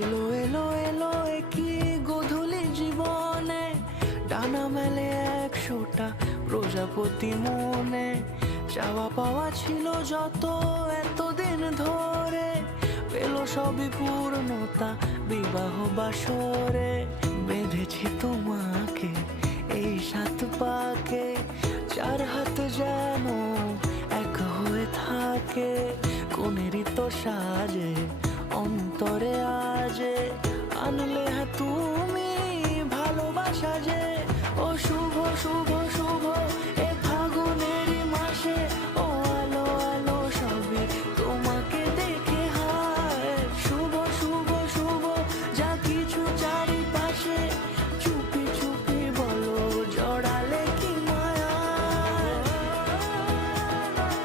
এলো এলো এলো একই গধূলি জীবনে, ডানা মেলে 100টা প্রজাপতি মনে। চাওয়া পাওয়া ছিল যত এতদিন ধরে, পেল সবই পূর্ণতা বিবাহ বাসরে। বেঁধেছি তোমাকে এই 7 পাকে, 4 হাত যেন এক হয়ে থাকে। কোনেরই তো সাজে অন্তরে আজে, আনলে তুমি ভালোবাসা যে। ও শুভ শুভ